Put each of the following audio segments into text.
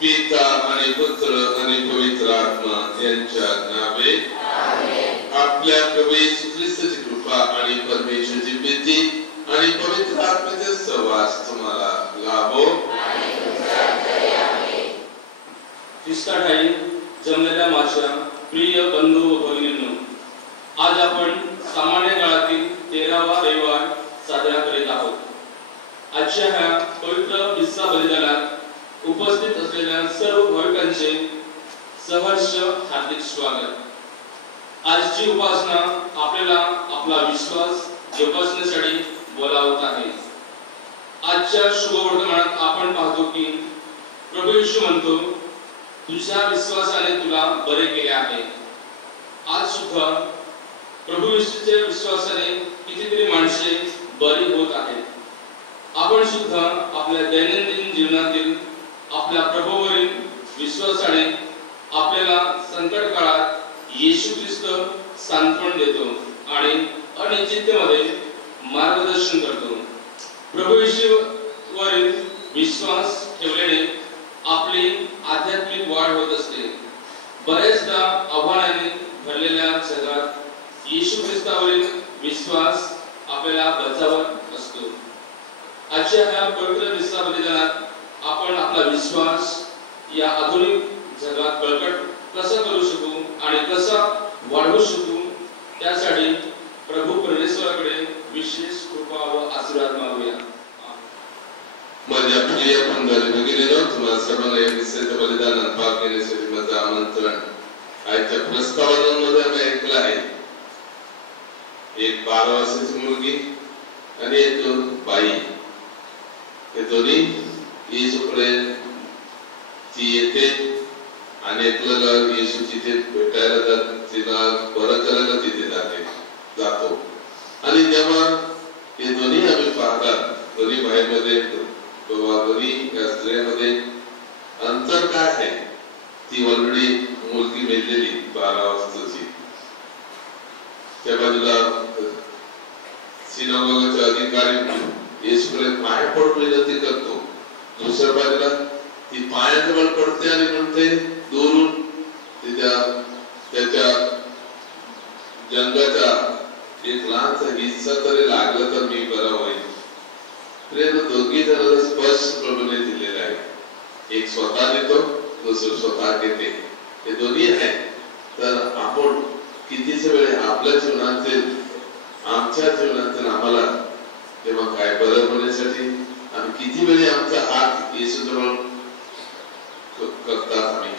पिता आणि पुत्र आणि पवित्र आत्मा यांच्या नावे आमेन। आपल्या प्रभू येशू ख्रिस्ताची कृपा आणि परमेश्वराची प्रीती आणि पवित्र आत्म्याचा सहवास तुम्हाला लाभो। ख्रिस्ताठाई जमलेल्या माझ्या प्रिय बंधू व भगिनींनो, आज आपण सामान्य काळातील 13वा रविवार साजरा करीत आहोत। आजच्या ह्या पवित्र मिस्सा बलिदानात उपस्थित असलेल्या सर्व भाविकांचे सहर्ष हार्दिक स्वागत। आजची उपासना आपल्याला आपला विश्वास जोपासण्यासाठी बोलावत आहे। आजच्या शुभवर्तमानात आपण पाहतो की प्रभू येशू म्हणतो, तुझ्या विश्वासाने तुला बरे केले आहे। आज सुद्धा प्रभू येशूच्या विश्वासाने कितीतरी माणसे बरी होत आहेत। आपण सुद्धा आपल्या दैनंदिन जीवनातील आपल्या प्रभूवरील विश्वासाने आपल्याला संकट काळात येशू ख्रिस्त सांत्वन देतो आणि अनिश्चिततेमध्ये मार्गदर्शन करतो। प्रभू येशूवरील विश्वास ठेवल्याने आपली आध्यात्मिक वाढ होत असते। बरेचदा आव्हानाने भरलेल्या जगात येशू ख्रिस्तावरील विश्वास आपल्याला बचावत असतो। आजच्या ह्या पवित्र मिस्सा बलिदानात आपण आपला विश्वास या आधुनिक जगात बळकट कसा करू शकू आणि कसा वाढवू शकू, त्यासाठी प्रभू परमेश्वराकडे विशेष कृपा व आशीर्वाद मागूया। माझ्या प्रिय पंगाली भगिनींनो, तुम्हाला सर्वांना या मिस्साच्या बलिदानात भाग घेण्यासाठी माझं आमंत्रण। आजच्या प्रस्तावनांमध्ये आम्ही ऐकलं आहे, एक 12 वर्षाची मुलगी आणि एक बाई, हे दोन्ही येशूकडे ती येते आणि एकलं येशू तिथे भेटायला जात, तिला बरं करायला तिथे जातो। आणि जेव्हा हे दोन्ही आम्ही पाहतात, दोन्ही बाईमध्ये किंवा दोन्ही स्त्रियांमध्ये अंतर काय आहे? ती ऑलरेडी मुलगी मेलेली 12 वर्षाची, त्या बाजूला सिनागोगाचा अधिकारी येशूकडे पाय पडून विनंती करतो, दुसऱ्या बाजूला ती पायाजवळ पडते आणि म्हणते दूरून त्याच्या जंगाचा एक लहानसा हिस्सा तरी लागला तर मी बरा होईल। दोघी जणांना स्पर्श प्रभूने दिलेला आहे, एक स्वतः देतो, दुसरं स्वतः घेते, हे दोन्ही आहे। तर आपण कितीच वेळ आपल्या जीवनातील, आमच्या जीवनातील आम्हाला तेव्हा काय बरं होण्यासाठी आम्ही किती वेळी आमचा हात येशूजवळ करतात आम्ही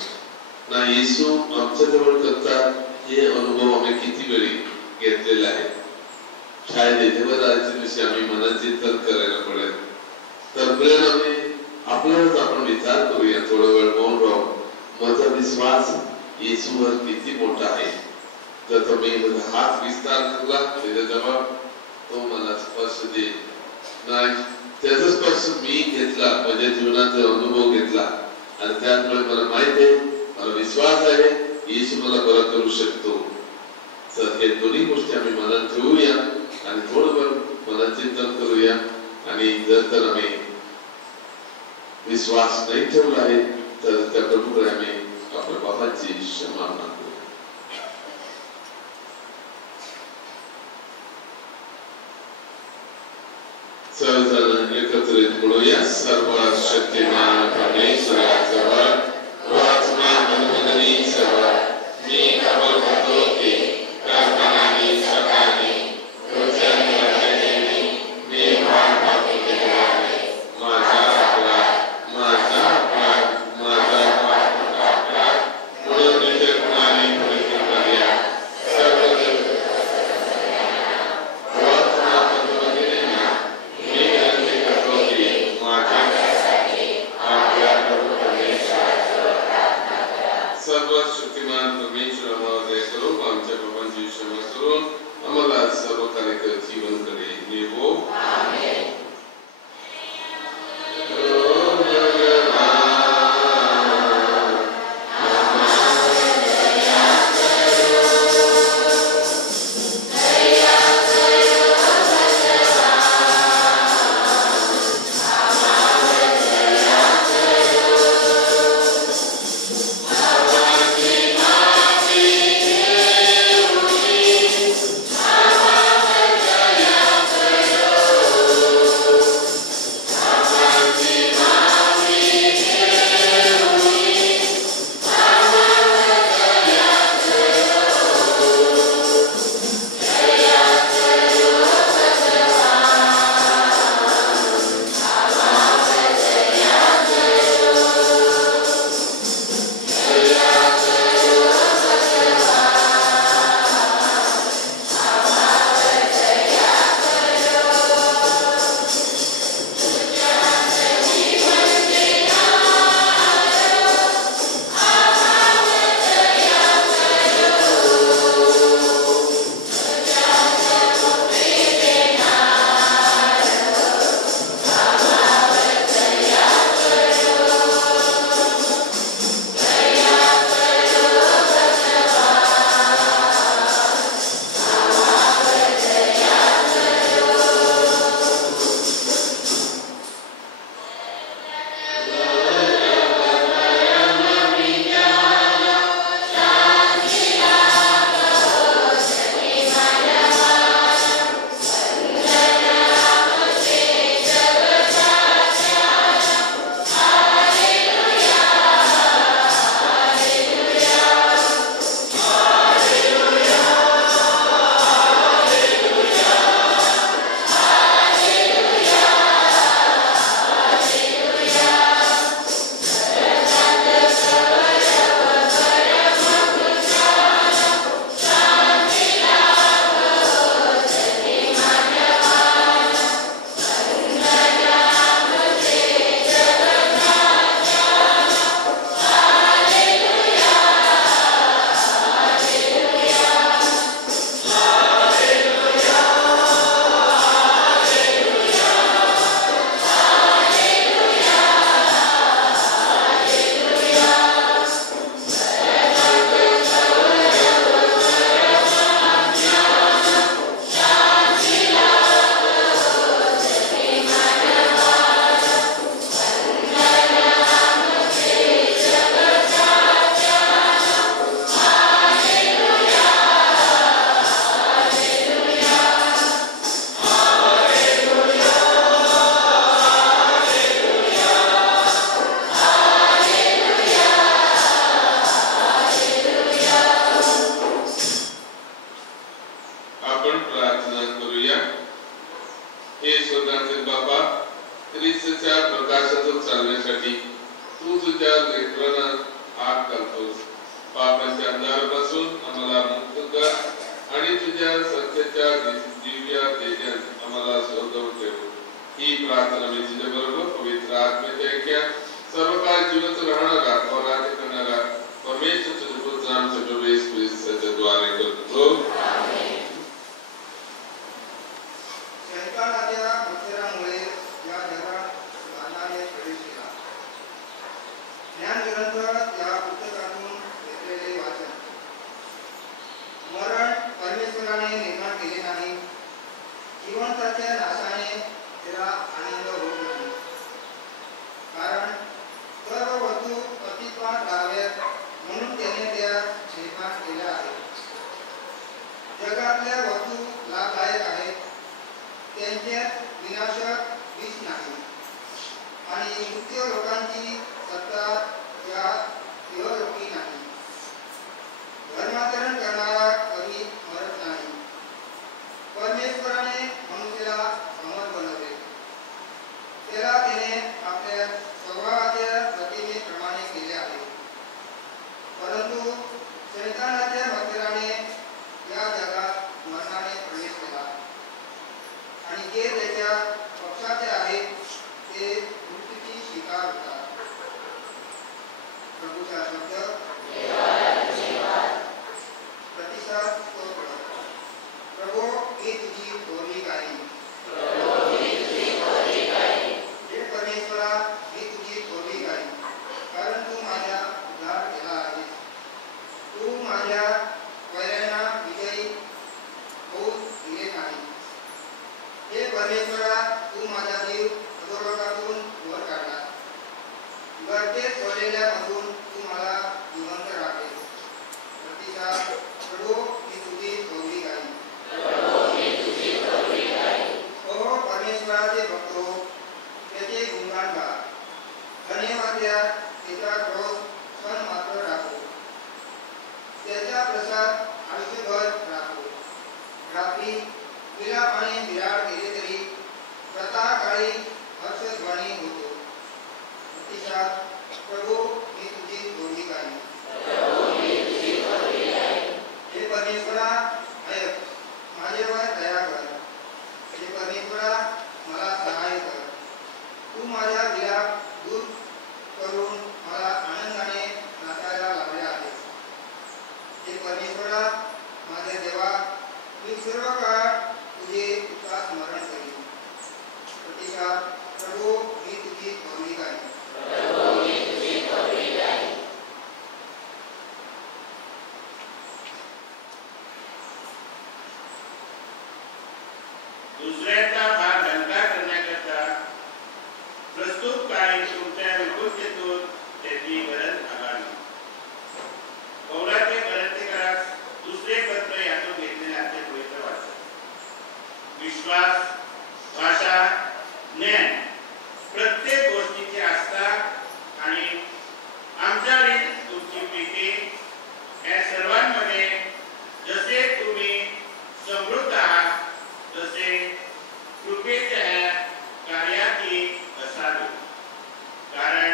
ना येशू आमच्या जवळ करतात, हे अनुभव आम्ही किती वेळी घेतलेला आहे। शायद येथेवर आजच्या दिवशी आम्ही मनात चिंतन करायला पडेल। तर प्रेम आम्ही आपल्यालाच आपण विचार करूया, थोडा वेळ मौन राहू। माझा विश्वास येशूवर किती मोठा आहे। जर तुम्ही माझा हात विस्तार केला त्याच्याजवळ, तो मला स्पर्श दे नाही, त्याचा स्पर्श मी घेतला, माझ्या जीवनाचा अनुभव घेतला आणि त्यामुळे मला माहित आहे, मला विश्वास आहे येशू मला बरं करू शकतो। तर हे दोन्ही गोष्टी आम्ही मनात ठेवूया आणि थोडं मनात चिंतन करूया। आणि जर तर आम्ही विश्वास नाही ठेवला आहे तर त्या प्रभूकडे आम्ही आपल्या बाबांची क्षमा मागू। सर्वजण एकत्रित म्हणूया, सर्वशक्तिमान परमेश्वराजवळ प्रार्थना मनोगणी सर्व मी कबूल करतो की प्रार्थनाने सकाळी तुझ्या निवडलेली मी माफी केली आहे। माझा अपराध म्हणून नित्य गुणाने पवित्र करूया। सर्वशक्तिमान परमेश्वरावर दया करून आमच्या पापांची क्षमा करून आम्हाला सर्व कार्य जीवनकडे नेवो। आमेन। तू तुझ्या लेकरांना हात घालतोस. पापाच्या अंधारापासून आम्हाला मुक्त कर आणि तुझ्या सत्याच्या दिव्य तेजात आम्हाला शोधून ठेव. ही प्रार्थना मी तुझ्या बरोबर पवित्र आत्म्याच्या ऐक्यात सर्व काळ जीवित राहणारा और राज्य करणारा परमेश्वर तुझे पुत्र आमचे प्रभू येशू ख्रिस्ताच्या द्वारे करतो. शैतानाच्या मत्सरामुळे या जगात साताने प्रवेश केला. ज्ञानग्रंथ या पुस्तकातून घेतलेले वाचन. मरण परमेश्वराने निर्माण केले नाही. जिवंताच्या नाशाने त्याला आनंद होत नाही. कारण सर्व वस्तू अस्तित्वात राहाव्यात म्हणून त्याने त्या निर्माण केल्या आहेत. जगातल्या वस्तू लाभदायक आहेत. त्यांच्यात विनाशक विष नाही आणि मृत्यू लोकांची सत्ता या इहलोकी नाही. धर्माचरण करणारा कधी मरत नाही. परमेश्वराने मनुष्याला अमर बनवले. त्याला त्याने आपल्या स्वभावाच्या प्रतिमेप्रमाणे केले आहे. परंतु शैतानाच्या मत्सराने या जगात मरणाने प्रवेश केला आणि जे त्याच्या पक्षाचे आहेत ते मृत्यूची शिकार होतात. प्रभूचा शब्द. प्रतिसाद स्तोत्र. प्रभो ही तुझी थोरली गायी. हे परमेश्वरा ही तुझी थोरली गायी, कारण तू माझ्या उद्धार केला आहेस. तू माझ्या वैऱ्यांना विजयी होऊ दिले नाही. हे परमेश्वरा तू माझा जीव अधोलोकातून वर काढला. गर्तेत सोडलेल्यामधून तू मला जिवंत राखले. प्रतिसाद. प्रभू ही तुझी थोरली गायी. ओ परमेश्वराचे भक्तो, त्याचे गुणगान गा. धन्यवाद द्या. त्याचा रोज सण मात्र राखो. त्याचा प्रसाद आयुष्यभर राखो. रात्री विलापाने विराळ केले तरी प्रातःकाळी हर्षध्वनी होतो. प्रतिसाद. प्रभू मी तुझी थोरली गायी. हे परमेश्वरा ऐक, माझ्यावर दया कर. हे परमेश्वरा मला सहाय्य कर. तू माझा विलाप दूर करून मला आनंदाने नाचायला लावले आहे. हे परमेश्वरा माझ्या देवा, मी सर्व काळ तुझे उत्साह स्मरण करीन. प्रतिसाद. प्रभू मी तुझी थोरली गायी. दुसऱ्याचा भार हलका करण्याकरता प्रस्तुत काळी तुमच्या विकृतीतून त्याची गरज भागावी. पौलाचे गलतीकारास दुसरे पत्र यातून घेतलेले आजचे पवित्र वाचन. विश्वास, भाषा, ज्ञान प्रत्येक गोष्टीची आस्था आणि आमच्यावरील तुमची प्रीती या सर्वांमध्ये जसे तुम्ही समृद्ध आहात तसे कृपेच्या कार्याची असावी. कारण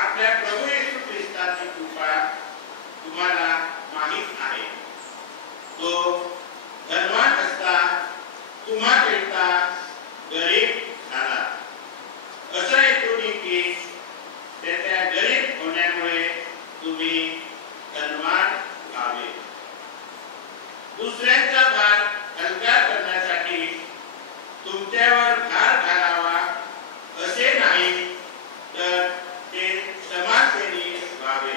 आपल्या प्रभू येशू ख्रिस्ताची कृपा तुम्हाला माहीत आहे. तो धनवान असता तुम्हाकरिता गरीब झाला. असा हेतू की त्याच्या गरीब होण्यामुळे तुम्ही धनवान व्हावे. दुसऱ्यांचा भार हलका करण्यासाठी तुमच्यावर भार घालावा असे नाही, तर ते समाजसेवी व्हावे.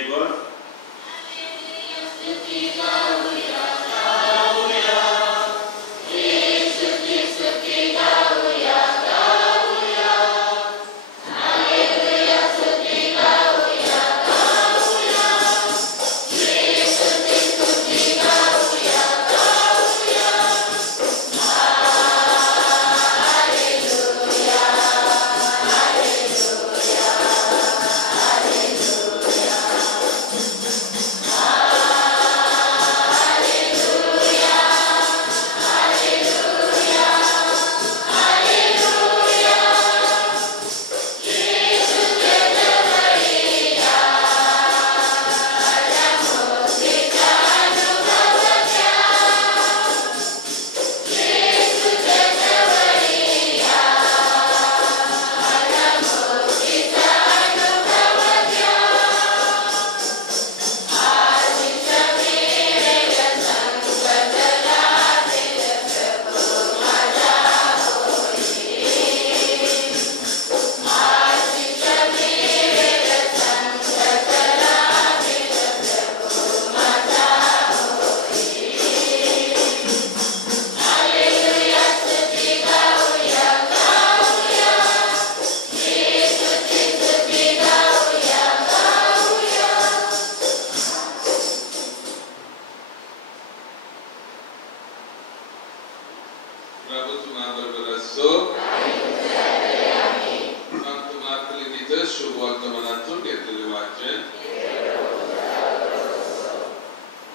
Holy Ghost.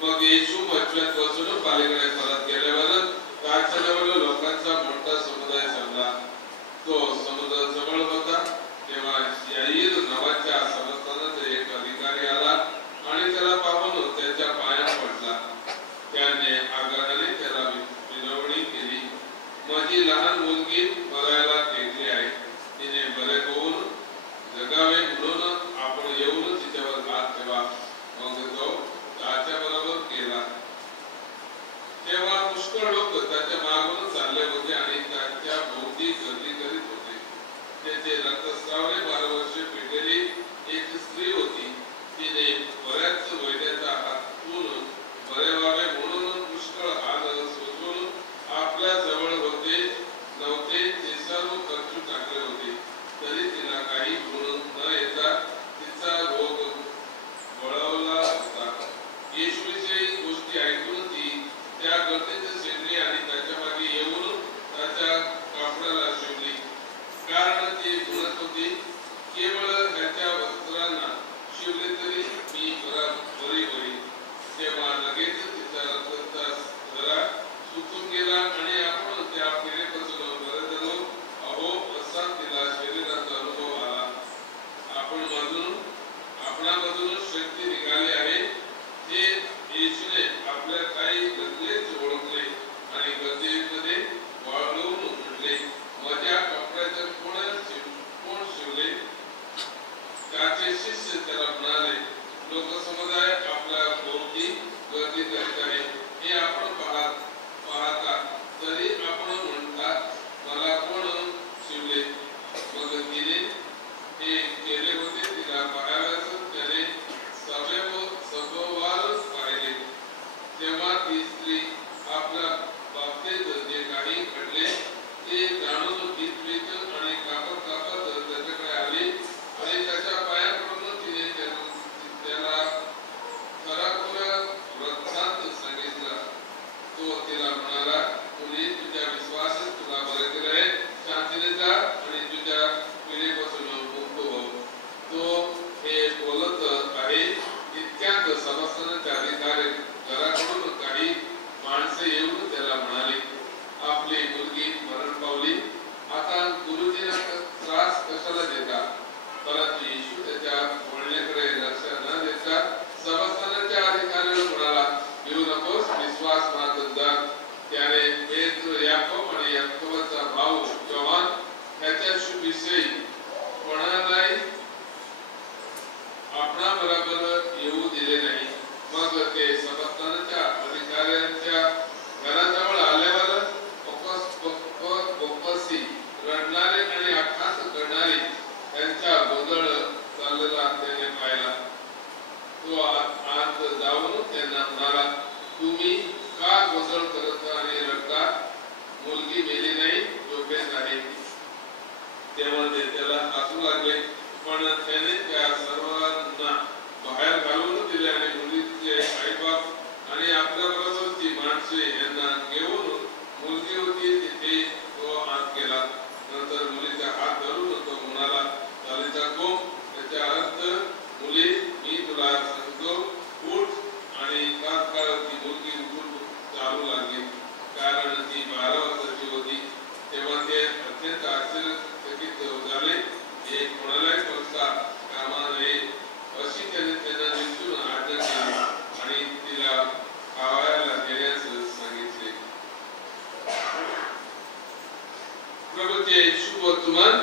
मग येशू मचव्यात बसून पालीकडे परत गेल्यावर काठच्याजवळ लोकांचा मोठा समुदाय जमला. तो समुद्र जवळ होता तेव्हा याईर नावाच्या संस्थानाचा एक अधिकारी आला आणि त्याला पाहून त्याच्या पायात पडला. त्याने आग्रहाने त्याला विनवणी केली, माझी लहान मुलगी मरायला टेकली आहे, तिने बरे होऊन जगावे म्हणून आपण येऊन तिच्यावर हात ठेवा. मग तो त्याच्या बरोबर गेला. तेव्हा पुष्कळ लोक त्याच्या मागून चालले होते आणि त्याच्या भोवती गर्दी करीत होते. त्याचे रक्तस्रावाने 12 वर्षे पिडलेली एक स्त्री होती. तिने बऱ्याच वैद्याचा हातून बरे व्हावे म्हणून पुष्कळ हात सोसून आपल्या जवळ होते नव्हते ते सर्व खर्च टाकले होते. तरी तिला काही गुण न येता तिचा रोग बळावला होता. येशूविषयी गोष्टी ऐकून ती त्या गर्दीत शिरली आणि त्याच्या मागे येऊन त्याच्या कापडाला शिवली, कारण ती म्हणत होती, केवळ ह्याच्या वस्त्रांना शिवले तरी मी बरी होईल. तेव्हा लगेच तिचा रक्ताचा झरा सुटून गेला आणि आपण त्या पिढीपासून बरे झालो अहो असा तिला शरीराचा अनुभव आला. आपणामधून शक्ती निघाली आहे हे येशूने आपल्या काही बदलेच ओळखले आणि गर्दीमध्ये वाळवून म्हटले, माझ्या कपड्याचे कोण शिवले? त्याचे शिष्य त्याला म्हणाले, लोकसमुदाय आपल्या भोवती गर्दी करीत आहे हे आपण पाहता तरी आपण म्हणतात मला कोण शिवले? मग तिने हे केले होते तिला पाहाव्यास त्याने सभोवार पाहिले. तेव्हा ती स्त्री आपल्या बाबतीत जे काही घडले ते जाणून भीत आणि कापत त्याच्याकडे आली आणि त्याच्या पायाकडून तिने त्याला खराखुरा वृत्तांत सांगितला. तो तिला म्हणाला, मुली तुझ्या विश्वासात तुला बरे केले, शांतीने जा आणि तुझ्या पिढीपासून मुक्त हो. तो हे बोलत आहे इतक्यात समस्तानाचे अधिकारी घराकडून काही माणसे येऊन त्याला म्हणाले, आपली मुलगी मरण पावली, आता गुरुजींना त्रास कशाला देता? परंतु येशू त्याच्या बोलण्याकडे लक्ष न देता समस्तानाच्या अधिकाऱ्याला म्हणाला, येऊ नकोस, विश्वास मात्र धर. त्याने पेत्र, याकोब आणि याकोबाचा भाऊ योहान ह्याच्याविषयी कोणालाही आपणा बरोबर येऊ दिले नाही. मग ते समस्तानाच्या अधिकाऱ्यांच्या घराजवळ आल्यावर बोकसी रडणारे आणि अट्टहास करणारे त्यांचा गोंधळ चाललेला त्याने पाहिला. तेव्हा ते त्याला हसू लागले, पण त्याने त्या सर्वांना बाहेर घालवून दिले आणि मुलीचे आईबाप आणि आपल्या बरोबरची माणसे यांना घेऊन मुलगी होती तिथे तो आत गेला. नंतर मुलीचा हात धरून तो म्हणाला, चालीचा कोम, त्याचा अर्थ मुली मी तुला सांगतो उठ. आणि तात्काळ ती मुलगी उठून चालू लागली, कारण ती 12 वर्षाची होती. तेव्हा ते अत्यंत आश्चर्यचकित झाले, हे कोणालाही बघता कामा नये अशी त्याने त्यांना दिसून आज्ञा केली आणि तिला खावायला देण्यास सांगितले. प्रभूचे शुभ वर्तमान.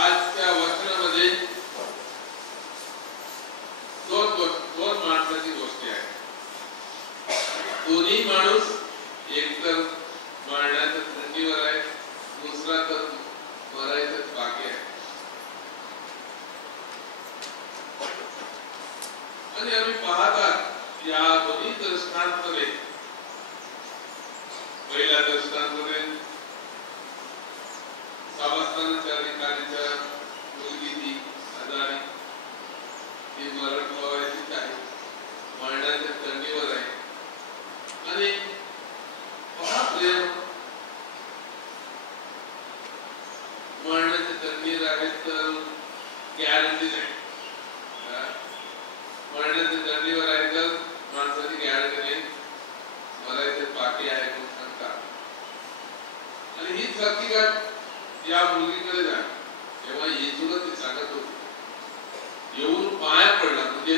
आजच्या वचनामध्ये दोन माणसाची गोष्टी आहे. दोन्ही माणूस एक तर मरणाच्या थंडीवर आहे, दुसरा तर मरायचंच बाकी आहे. आणि आम्ही पाहतात या दोन्ही दर्शनांमध्ये, पहिल्या दर्शनांमध्ये सावस्तानाच्या अधिकारीच्या मुलगी ती आजारी, ती मरण पावायचीच आहे, मरणाच्या थंडीवर आहे. आणि प्रेम मरणाच्या थंडीवर आहे तर गॅरंटी नाही. मरणाच्या थंडीवर आहे तर माणसाची गॅरंटी नाही, मरायचे बाकी आहे कोण सांगतात. आणि हीच हकीकत या मुलीकडे झाली. तेव्हा येशूला ते सांगत होते, येऊन पाया पडला, म्हणजे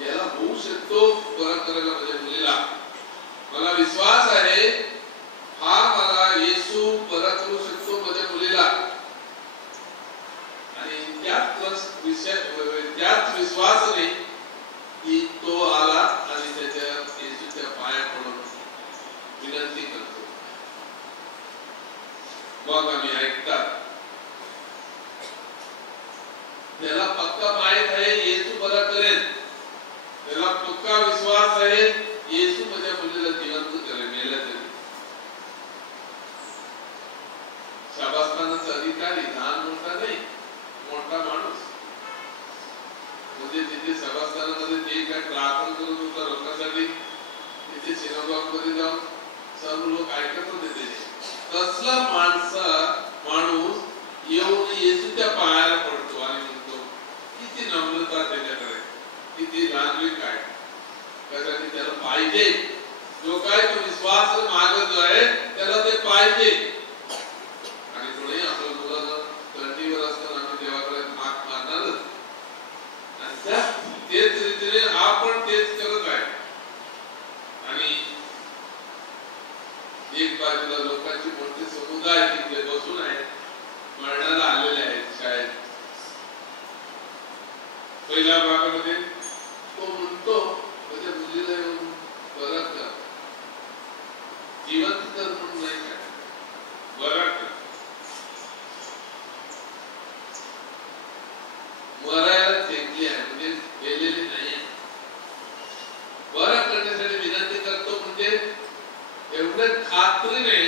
याला होऊ शकतो बरं करायला माझ्या मुलीला, मला विश्वास आहे हा मला येशू बरा करू शकतो माझ्या मुलीला. आणि त्याच विश्वासाने तो आला आणि त्याच्या येशूच्या पाया पडून विनंती करतो. मग आम्ही ऐकतात, त्याला पक्का माहित आहे येशू बरा करेल, त्याला पक्का विश्वास आहे येशू माझ्या मुलीला जिवंत करेल, मेल्या तरी. शाबासखानाचा अधिकारी लहान मोठा नाही, मोठा माणूस. म्हणजे तिथे शाबासखानामध्ये जे काय प्रार्थना करत होता लोकांसाठी, तिथे सिनागॉगमध्ये जाऊन सर्व लोक ऐकत होते. त्याचे कसला माणूस येऊन येशूच्या पायाला पडतो आणि म्हणतो, किती नम्रता त्याच्याकडे, किती लांबीक आहे. त्यासाठी त्याला पाहिजे, जो काय तो विश्वास मागत आहे त्याला ते पाहिजे. आणि कोणी आपल्या मुलाला थंडीवर असताना आम्ही देवाकडे माग मारणारच. आणि तेच रीतीने हा पण तेच करत आहे. आणि एक बाजूला लोकांची मोठे समुदाय तिथे बसून आहेत, मरणाला आलेले आहेत. शाळेत पहिल्या भागामध्ये तो म्हणतो माझ्या मुलीला येऊन बरा कर, जिवंत कर म्हणून नाही काय, बरा कर. मरायला चेकली आहे, म्हणजे गेलेली नाही. बरा करण्यासाठी विनंती करतो, म्हणजे एवढ्या खात्रीने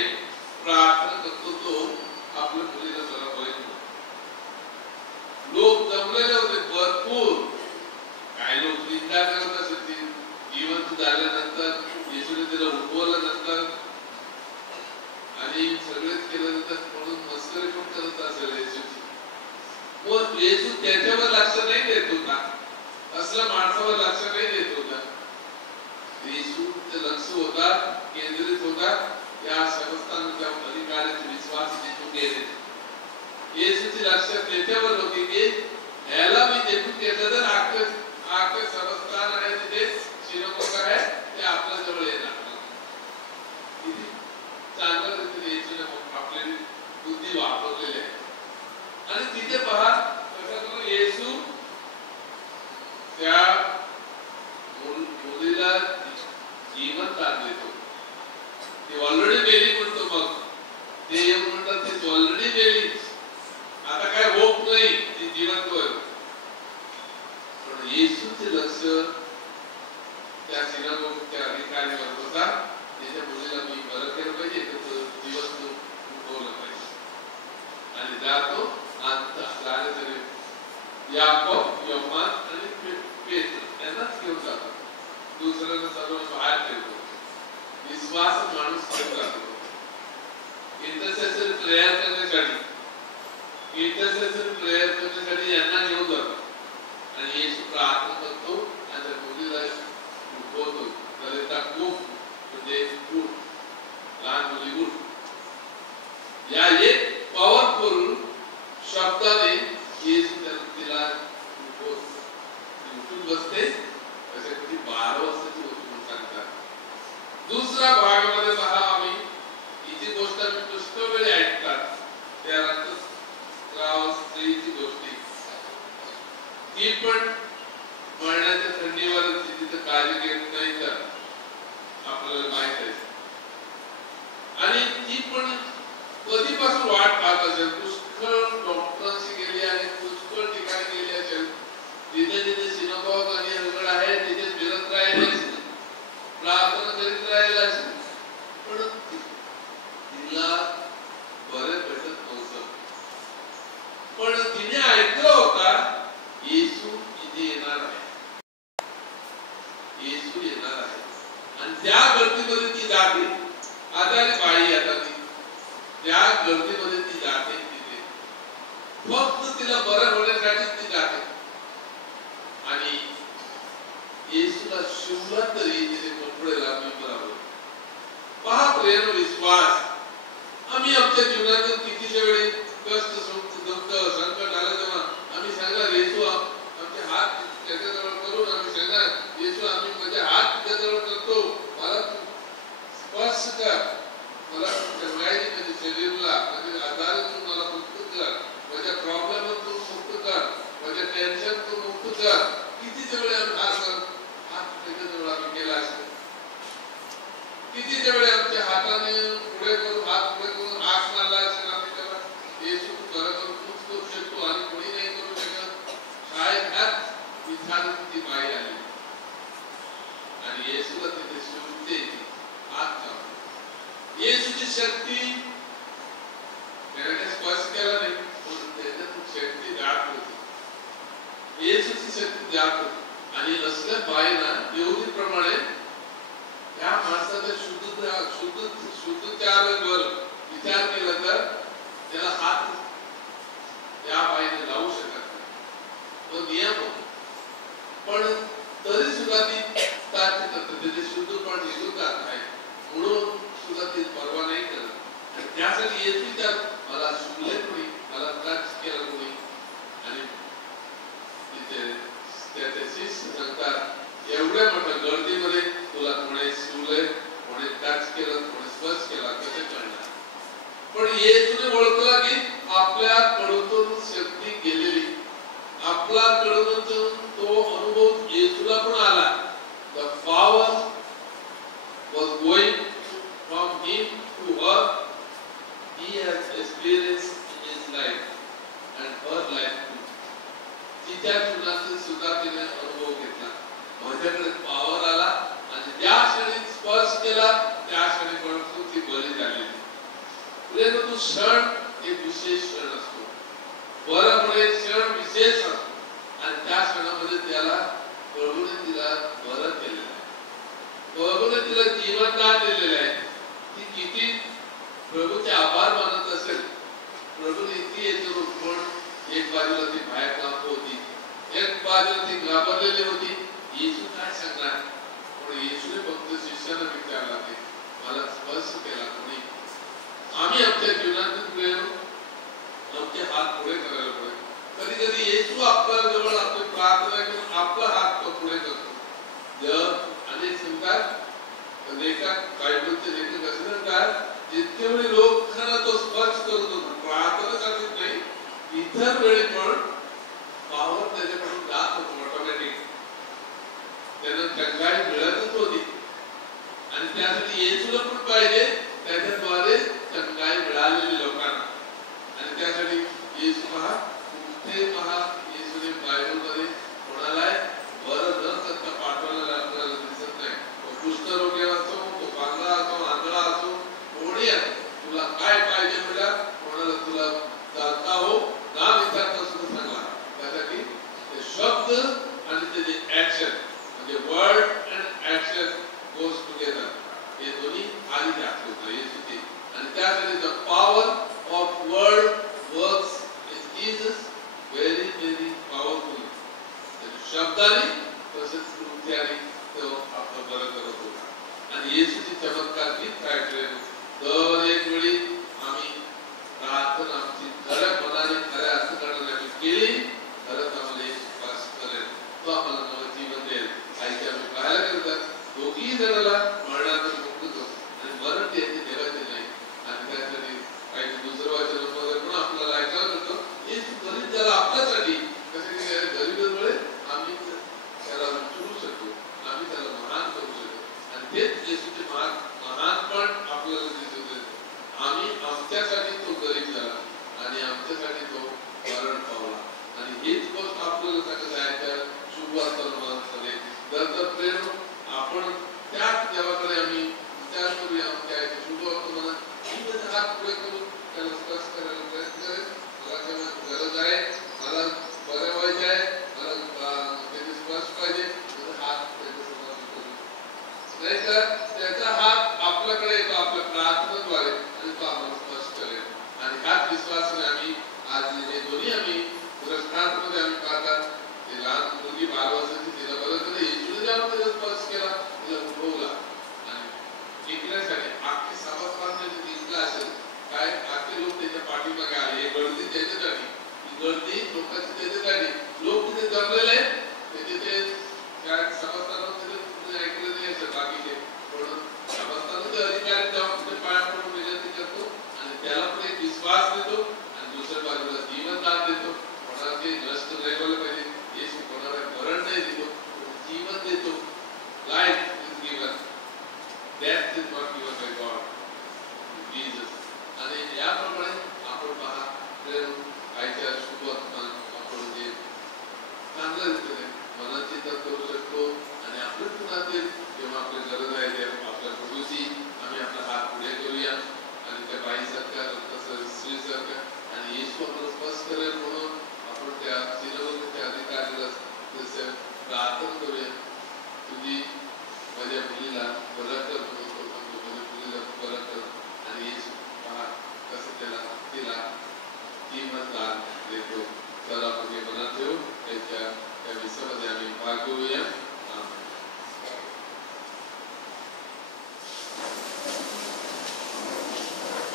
प्रार्थना करतो तो आपल्या मुलीला जरा होईल. लोक जमलेले होते भरपूर. काही लोक निंदा करत असत, जिवंत झाल्यानंतर येशूने तिला उठवलं नंतर आणि सगळेच केल्यानंतर म्हणून मस्करी पण करत असेल येशूची. मग येशू त्याच्यावर लक्ष नाही देत होता, असल्या माणसावर लक्ष नाही देत होता. येशूचं लक्ष होता, केंद्रित होता या संस्थानाच्या अधिकाऱ्याचे विश्वास जिंकून गेले. येशूचे लक्ष त्याच्यावर होते की ह्याला मी जिंकून घेतलं तर आखं संस्थान आहे, तिथे सिनागॉग आहे, ते आपल्या जवळ येणार. किती चांगल्या रीतीने येशूने आपली बुद्धी वापरलेली आहे. आणि तिथे पहा कसं येशू त्या मुलीला जीवन दान देतो. ती ऑलरेडी मेली म्हणतो. मग ते येऊन म्हणतात ती ऑलरेडी मेली, आता काय होप नाही, ती जिवंत होईल. पण येशूचे लक्ष प्रेयर करण्यासाठी, इंटरसेशन प्रेयर करण्यासाठी यांना घेऊन जातो आणि येशू प्रार्थना करतो आणि त्या मुलीला उठवतो. तर त्या खूप म्हणजे उठ, लहान मुली उठ, या एक पॉवरफुल शब्दाने येशू तिला उठून बसते. त्याच्यासाठी 12 वर्षाची होती म्हणून सांगतात. दुसऱ्या भागामध्ये पहा आम्ही ही जी गोष्ट आम्ही पुष्कळ वेळी ऐकतात त्या रक्तस्राव स्त्रीची गोष्टी, ती पण मरणाच्या थंडीवर तिथे काळजी घेत नाही तर आपल्याला माहित आहे. आणि ती पण कधीपासून वाट पाहत असेल, पुष्कळ डॉक्टरांशी गेली आहे, पुष्कळ ठिकाणी गेली असेल, जिथे जिथे सिनागॉग आणि हलगड आहे तिथे फिरत राहिले असेल, प्रार्थना करीत राहिला असेल, पण तिला बरे भेटत नव्हतं. पण तिने ऐकलं होता येशू इथे येणार आहे, येशू येणार आहे. आणि त्या गर्दीमध्ये ती जाते. आजारी बाई आता ती त्या गर्दीमध्ये ती जाते. तिथे फक्त तिला बरं होण्यासाठी ती जाते. आणि येशूला शिवला तरी तिने कपडे लावून बरोबर. पहा प्रेम, विश्वास. आम्ही आमच्या जीवनातून कितीच्या वेळी कष्ट, दुःख, संकट आलं तेव्हा आम्ही सांगणार येशू आमचे हात त्याच्याजवळ करून आम्ही सांगणार येशू आम्ही माझे हात त्याच्याजवळ करतो, मला स्पर्श कर, मला चंगाई माझ्या शरीराला, माझ्या आजारातून मला मुक्त कर, माझ्या प्रॉब्लेमतून मुक्त कर, माझ्या टेन्शनतून मुक्त कर. कितीच्या वेळी आम्ही हात त्याच्याजवळ आम्ही केला असेल. कितीच्या वेळी आमच्या हाताने पुढे करून हात पुढे करून हात मारला असेल आम्ही तेव्हा येशू खरं करून तूच करू शकतो आणि कोणी नाही करू शकत. शाळेत ह्याच विचारून ती बाई आली आणि येशूला तिथे शिवते हात चालू. येशूची शक्ती त्याने स्पर्श केला नाही, पण त्याच्यातून शक्ती जात होती. येशूची शक्ती जात होती. आणि असल्या बाईना देवरीप्रमाणे या माणसाचा शुद्धचारावर विचार केला तर त्याला हात या बाईने लावू शकत नाही, तो नियम होता. पण तरी सुद्धा ती तारखी करते, त्याचे शुद्ध पण निघून जात आहे म्हणून सुद्धा ती परवा नाही करत. आणि त्यासाठी येत विचार मला शुभले कोणी, मला टच केला कोणी. आणि तिथे त्याचे शिष्य सांगतात एवढ्या मोठ्या गर्दीमध्ये तुला कोणी शिवले, कोणी टच केलं, कोणी स्पर्श केला, कसे कळणार. पण येशूने ओळखला की आपल्याकडून शक्ती गेलेली, आपल्याकडून तो अनुभव येशूला पण आला. The power was going from him to her. He has experienced in his life and her life too. तिच्या जीवनातील सुद्धा तिने अनुभव घेतला. माझ्याकडे पावर आला आणि त्या क्षणी स्पर्श केला, त्या क्षणी परंतु ती बरी झालेली. तो क्षण एक विशेष क्षण असतो, बरं होणे क्षण विशेष असतो. आणि त्या क्षणामध्ये त्याला प्रभूने तिला बरं केलेलं आहे, प्रभूने तिला जीवनदान दिलेलं आहे. ती किती प्रभूचे आभार मानत असेल. प्रभूने इतकी येतो पण एक बाजूला ती बाहेर काम होती, एक बाजूला ती घाबरलेली होती. येशू काय सांगणार, पण येशूने फक्त शिष्याला विचारला की मला स्पर्श केला कोणी. आम्ही आमच्या जीवनातून वेळ आमचे हात पुढे करायला पाहिजे. कधी कधी येशू आपल्या जवळ आपली प्रार्थना करून आपला हात पुढे करतो. जर अनेक सांगतात लेखक, बायबलचे लेखक असे म्हणतात जितके वेळी लोकांना तो स्पर्श करतो प्रार्थनेसाठी नाही, इतर वेळी पण पावर त्याच्याकडून जात होतो ऑटोमॅटिक. त्यांना चंगाई मिळतच होती आणि त्यासाठी येशूला पण पाहिजे त्याच्याद्वारे चंगाई मिळालेली लोकांना. आणि त्यासाठी येशू पहा कुठे पहा येशूने बायबलमध्ये कोणाला बरं न करता पाठवायला आपल्याला दिसत नाही. तो कुष्ठरोगी असो, तो पांगळा असो, आंधळा असो, कोणी असो, तुला काय पाहिजे म्हणला, कोणाला तुला चालता हो ना विचारता सुद्धा सांगला. त्यासाठी ते शब्द आणि त्याचे ऍक्शन म्हणजे word and action goes together, हे दोन्ही आधी दाखवतो येशूचे. आणि त्यासाठी द पॉवर ऑफ गर्दी लोकांची तिथे झाली. लोक तिथे जमलेले आहेत. तिथे काय समजताना तिथे ऐकलं नाही असं बाकीचे, पण समजताना अधिकारी जाऊन तिथे पाया पडून विनंती करतो आणि त्याला पण एक विश्वास देतो आणि दुसऱ्या बाजूला जीवन दान देतो. कोणाचे नष्ट नाही व्हायला पाहिजे, येशू कोणाला मरण नाही देतो, जीवन देतो. Life is given, death is not given by God, Jesus. आणि याप्रमाणे आपण पहा आईच्या शुभवर्तमान आपण जे चांगल्या रीतीने मनाची तर करू शकतो आणि आपल्या पुण्यातील जेव्हा आपली गरज आहे तेव्हा आपल्या प्रभूची आम्ही आपला हात पुढे करूया आणि त्या बाईसारख्या तसं स्त्रीसारख्या आणि येशू आपण स्पष्ट करेल म्हणून आपण त्या शिरवलेल्या अधिकारीला प्रार्थना करूया. तुझी माझ्या मुलीला बरं कर म्हणून माझ्या मुलीला बरं कर आणि येशू पहा कसं त्याला तिला जीवन दान देतो. तर आपण हे मनात ठेवू, त्याच्या त्या विषयामध्ये आम्ही भाग घेऊया.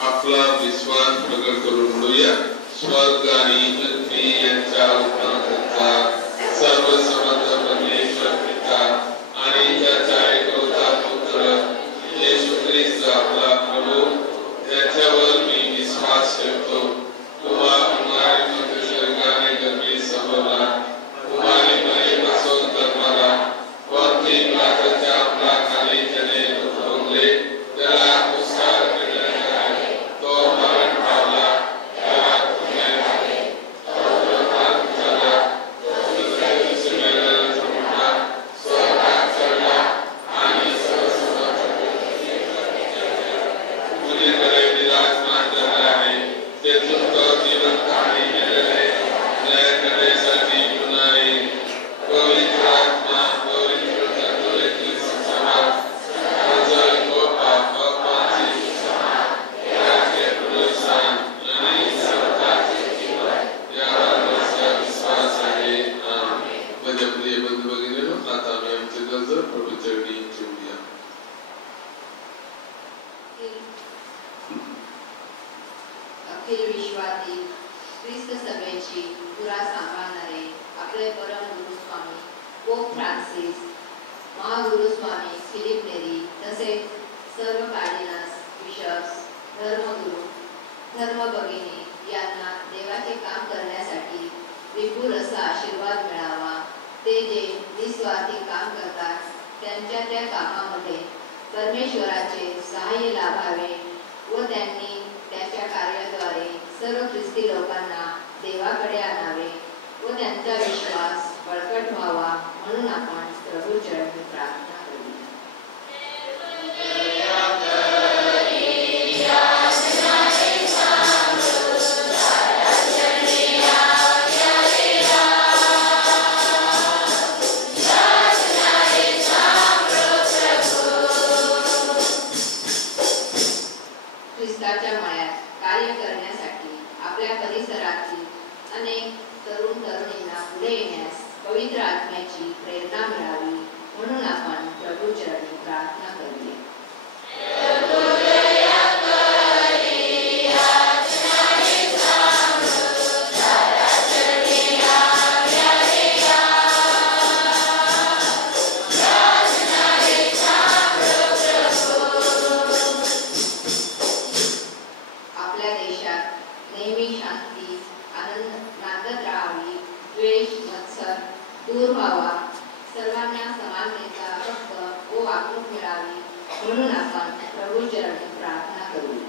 आपला विश्वास प्रकट करून म्हणूया. स्वर्ग आणि पृथ्वी यांच्या उत्पन्नाकर्ता सर्वसमर्थ परमेश्वर पिता आणि त्याचा एकलौता पुत्र येशू ख्रिस्त आपला प्रभू, त्याच्यावर मी विश्वास ठेवतो. कुमारी मध्ये स्वर्गाने गर्भी संभवला, कुमारी मरीपासून जन्माला, वरती पिलाताच्या अंमलाखाली त्याने उठवले, त्याला कुष्ठार केले आहे, तो मरण पावला, त्याला खुले झाले, तो पुनरुत्थान झाला, तो तिसऱ्या दिवशी झोपला, स्वर्गात चढला आणि मुलीकडे विराजमान झाला आहे. तेथून तो जिवंत आणि मेलेले न्याय करण्यासाठी पुन्हा येईल. पवित्र आत्मा, पवित्र तत्त्वाची समाज, नजर व पापांची क्षमा, त्याचे पुनरुत्थान आणि स्वतःचे जीवन, यावर माझा विश्वास आहे. आमेन. माझ्या प्रिय बंधू भगिनींनो, आता आम्ही आमचे गरज प्रभू चरणी ठेवूया. अखिल विश्वातील ख्रिस्त सभेची पुरा सांभाळणारे आपले परम गुरुस्वामी पोप फ्रान्सिस, महागुरुस्वामी फिलिप नेरी तसेच सर्व कार्डिनल्स, बिशप्स, धर्मगुरू, धर्मभगिनी यांना देवाचे काम करण्यासाठी विपुल असा आशीर्वाद मिळावा. ते जे निस्वार्थी काम करतात त्यांच्या त्या कामामध्ये परमेश्वराचे सहाय्य लाभावे व त्यांनी त्याच्या कार्याद्वारे सर्व ख्रिस्ती लोकांना देवाकडे आणावे व त्यांचा विश्वास बळकट व्हावा म्हणून आपण प्रभू चरणी प्रार्थना करूया. ख्रिस्ताच्या मळ्यात कार्य करण्यासाठी आपल्या परिसरातील अनेक तरुण तरुणींना पुढे येण्यास पवित्र आत्म्याची प्रेरणा मिळावी म्हणून आपण प्रभू चरणी प्रार्थना करूया. आपल्या देशात नेहमी शांती आनंद नांदत राहावी, द्वेष मत्सर दूर व्हावा, सर्वांना समानतेचा हक्क व वागणूक मिळावी म्हणून आपण प्रभू चरणी प्रार्थना करूया.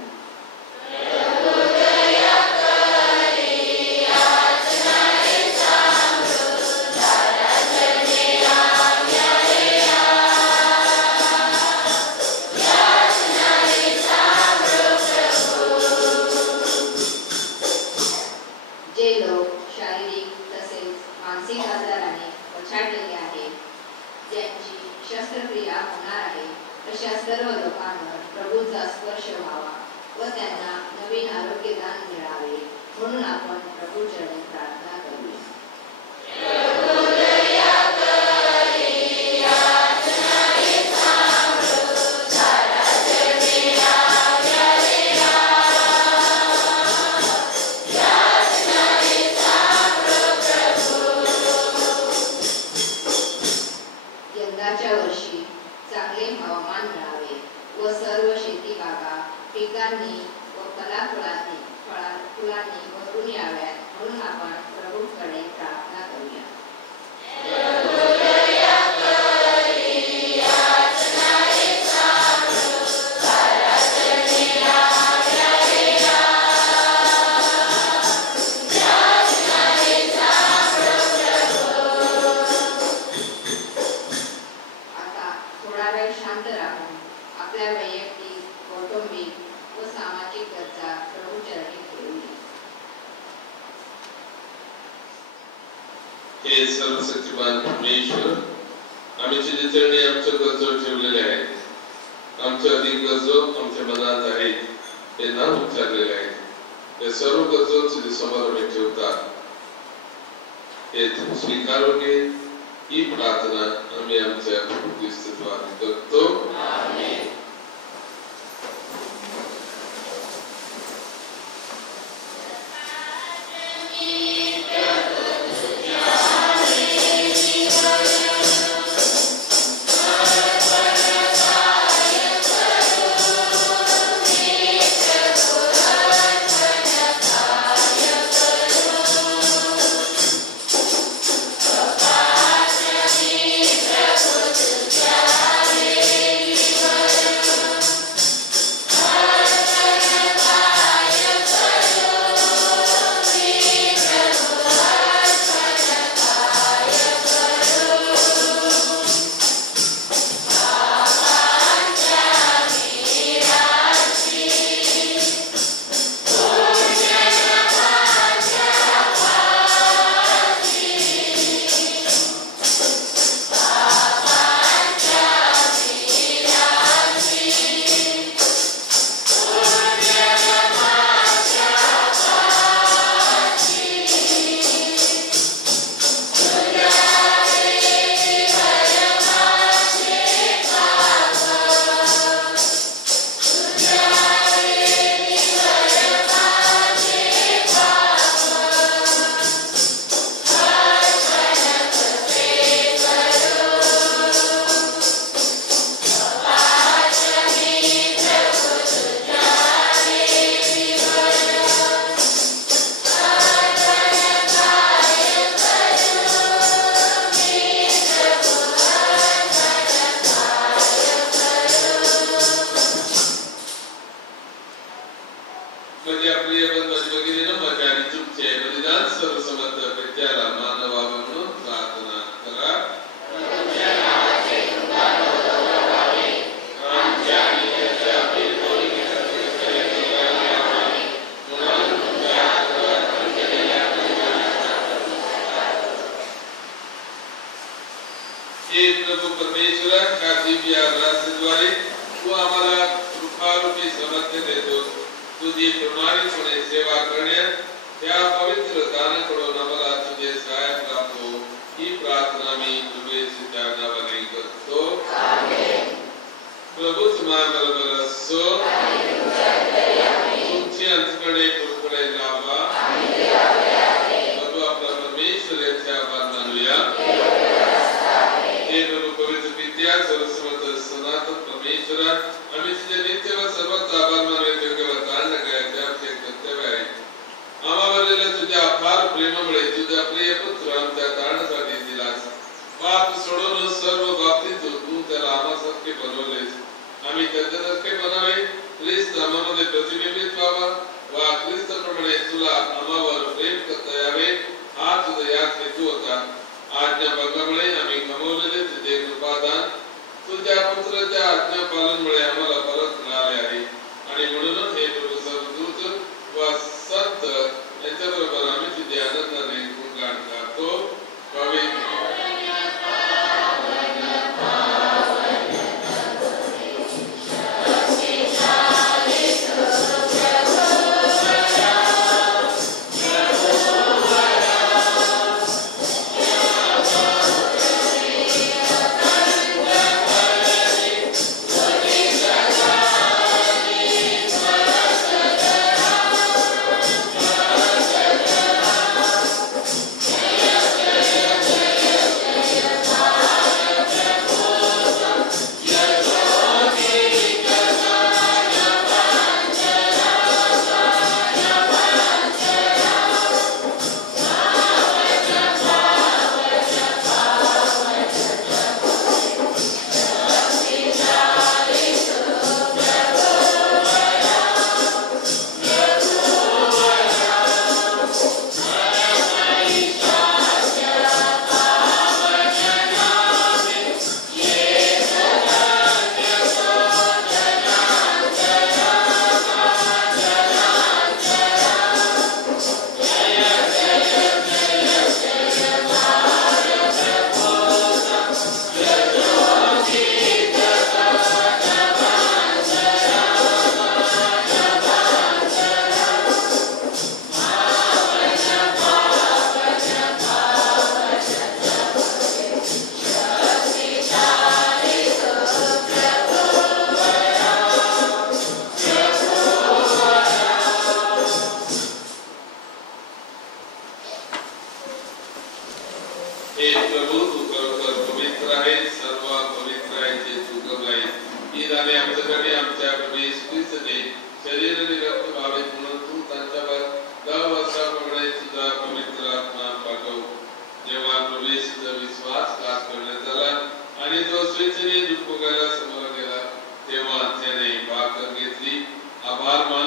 जे लोक शारीरिक तसेच मानसिक आजाराने पछाडलेले आहेत, ज्यांची शस्त्रक्रिया होणार आहे, अशा सर्व लोकांवर प्रभूचा स्पर्श व्हावा फुलांनी भरून याव्यात म्हणून आपण प्रभूकडे प्रार्थना करूया. आता थोडा वेळ शांत राहून आपल्या वैयक्तिक, कौटुंबिक व सामाजिक गरजा प्रभूचरणी ठेवूया. हे सर्वशक्तिमान परमेश्वर, आम्ही तुझ्या चरणी आमच्या गरजो ठेवलेल्या आहेत. आमच्या अधिक गरजो आमच्या मनात आहेत, ते न उच्चारलेले आहेत. ते सर्व गरजो तुझ्या समोर आम्ही ठेवतात. हे स्वीकारून घे. ही प्रार्थना आम्ही आमच्या प्रभू ख्रिस्ताद्वारे करतो. आमेन. आम्ही त्याच्यासारखे बनावे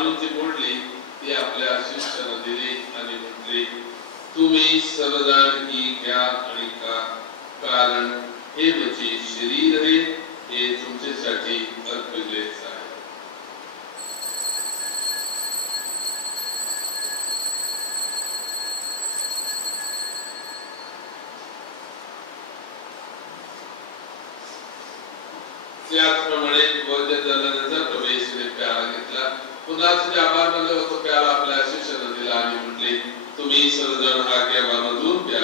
आणून ती मोडली ती आपल्या शिष्याला दिली आणि म्हटली, तुम्ही सर्वजण ही घ्या आणि खा, कारण हे माझे शरीर आहे, हे तुमच्यासाठी अर्पिलेच आहे. त्याचप्रमाणे भोजन झाल्यानंतर प्रभू येशूने प्याला घेतला, पुन्हा तुझे आभार मानले होते, प्याला आपल्या शिष्यांना दिला आणि म्हटले, तुम्ही सर्वजण हा घ्या, मधून प्या,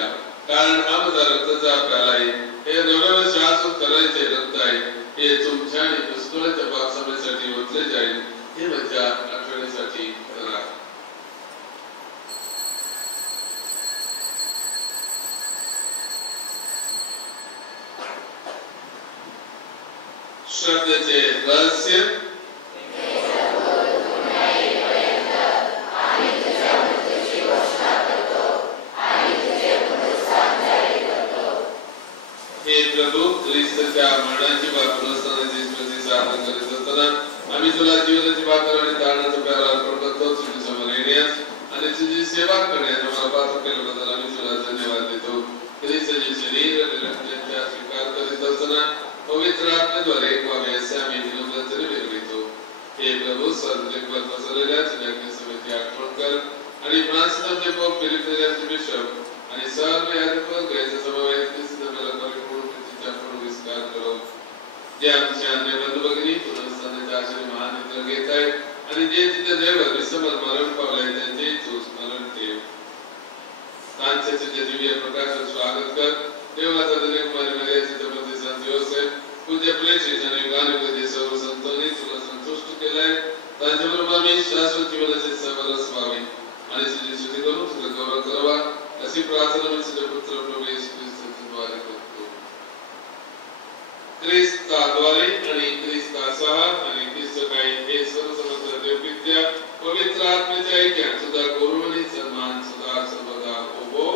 कारण हा माझा रक्ताचा प्याला आहे, हे नव्या शाश्वत करायचे रक्त आहे, हे तुमच्या आणि पुष्कळाच्या पापक्षमेसाठी ओतले जाईल, हे माझ्या आठवणीसाठी करा. श्रद्धेचे रहस्य. हे प्रभू, ख्रिस्ताच्या मरणाची पुनरुत्थानाची स्मृती साधन करीत असताना आम्ही तुला जीवनाची भाकर आणि तारणाचा प्याला अर्पण करतो. तुझी समोर येण्यास आणि तुझी सेवा करण्यास आम्हाला पात्र केल्याबद्दल आम्ही तुला धन्यवाद देतो. ख्रिस्ताचे शरीर आणि रक्ताचा स्वीकार करीत असताना पवित्र आत्म्याद्वारे व्हावे असे आम्ही विनम्रतेने विनवितो. हे प्रभू, सर्वजगभर पसरलेल्या तुझ्या समिती आठवण कर आणि फ्रान्सचे पोप फिलिप बिशप आणि सर्व याजक वर्गाचा समवेत ख्रिस्ताला परिपूर्ण प्रीतीचा पुनर्विस्तार करो. जे आमचे अन्य बंधू भगिनी पुनरुत्थानाच्या आशेने महान निद्रा घेत आहेत आणि जे तिथे देवावर विसंबल मरण पावले त्यांचे तू स्मरण ठेव. त्यांचे तुझे दिव्य प्रकाशात स्वागत कर. देवाचा धन्यकुमारी मर्यादित चित्रपती संत योसेफ पूज्य प्रेषित आणि युगानुयुगाचे सर्व संतांनी तुला संतुष्ट केलाय. त्यांच्याबरोबर आम्ही शाश्वत जीवनाचे समरस व्हावे आणि तुझी स्तुती करून तुझा गौरव करावा अशी प्रार्थना मी तुझ्या पुत्र प्रभू येशू ख्रिस्ताद्वारे करतो. ख्रिस्ताद्वारे आणि ख्रिस्तासह आणि ख्रिस्त काही हे सर्व समस्त देवपित्या पवित्र आत्म्याच्या ऐक्यात तुझा गौरव आणि सन्मान सदा सर्वदा होवो.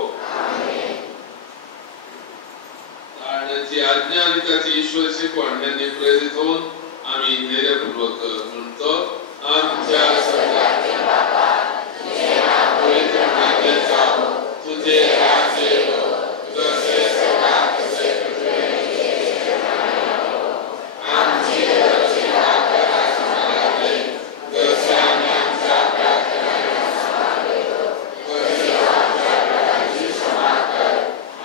तारणाची आज्ञा आणि त्याची ईश्वर शिकवण यांनी प्रेरित होऊन आम्ही धैर्यपूर्वक म्हणतो, आमच्या स्वर्गाच्या बापा, तुझे नाव पवित्र मानले जाओ, तुझे राज्य येवो, जसे स्वर्गात तसे पृथ्वीवर हो. आमची रोजची भाकर आज आम्हाला दे, जसे आम्ही आमच्या अपराधींना क्षमा करतो, तसे आमच्या अपराधांची क्षमा कर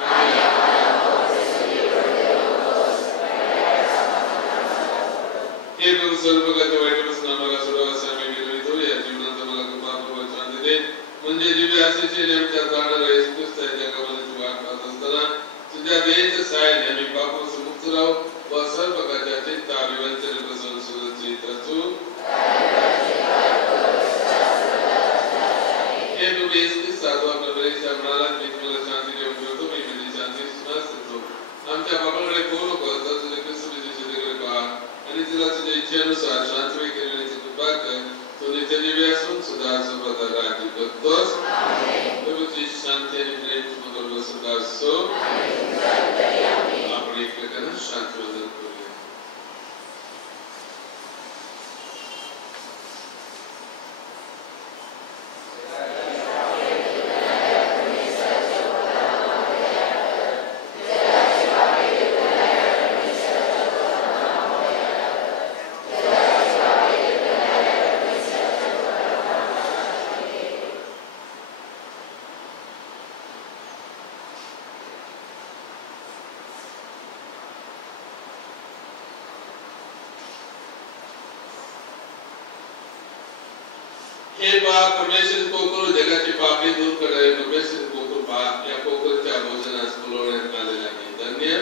आणि आम्हाला मोक्षासाठी हे प्रभू, सर्वप्रकारच्या वाईटापासून आम्हाला सोडवा असे आम्ही विनवितो. या जीवनात आम्हाला कृपा प्रभू शांती दे, म्हणजे दिव्य आशेचे आमच्या तारणाला येशू ख्रिस्ताच्या आगमनाची वाट पाहत असताना तुझ्या दयेच्या सहाय्याने आम्ही पापापासून मुक्त राहू व सर्व प्रकारच्या चिंता विवंचनेपासून सुरक्षित असू. हे प्रभू येशू ख्रिस्ता, तू आपल्या बरेचशा म्हणाला, मी तुम्हाला शांती देऊन ठेवतो, मी माझी शांती श्वास देतो. आमच्या पापाकडे पाहू नको, तर तुझ्या ख्रिस्ताच्या शरीराकडे पहा आणि तुला तुझ्या इच्छेनुसार शांतपणे करण्याची कृपा कर. तू नित्य दिव्य असून सुद्धा सर्वदा राज्य करतोस. प्रभूची शांती आणि प्रेम तुझ्याबरोबर सदा असो. आपण एकमेकांना शांती वंदन करूया. हे पहा, परमेश्वर कोकर जगाची पापे दूर करणारे परमेश्वर कोकर पहा, या कोकरच्या भोजनास बोलवण्यात आलेले आहे. धन्य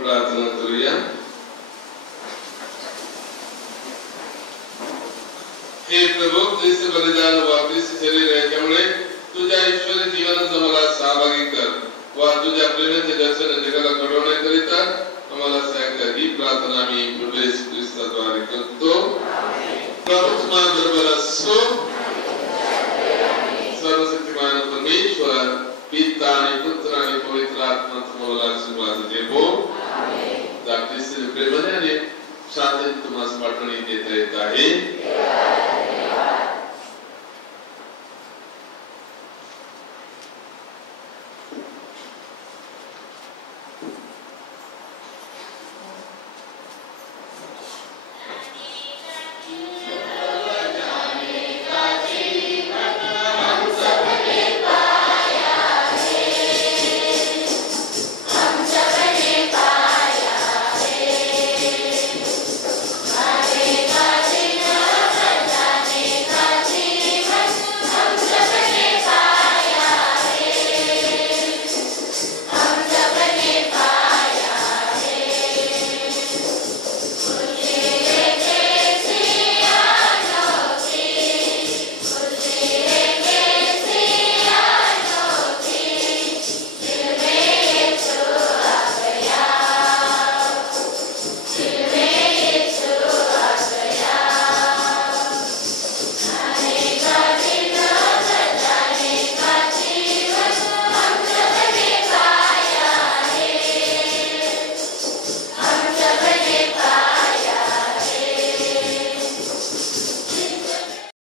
आपण प्रार्थना करूया. हे प्रभू, ख्रिस्त बलिदान व ख्रिस्त शरीर याच्यामुळे तुझ्या ईश्वरी जीवनात आम्हाला सहभागी कर व तुझ्या प्रेमाचे दर्शन जगाला घडवण्याकरिता आम्हाला सहाय्य कर. ही प्रार्थना आम्ही प्रभू येशू ख्रिस्ताद्वारे करतो. प्रभू तुम्हाबरोबर असो. सर्वशक्तिमान परमेश्वर पिता आणि पुत्र आणि पवित्र आत्मा तुम्हाला आशीर्वाद देवो. ख्रिस्त प्रेमाने आणि शांतीने तुम्हाला पाठवणी देता येत आहे.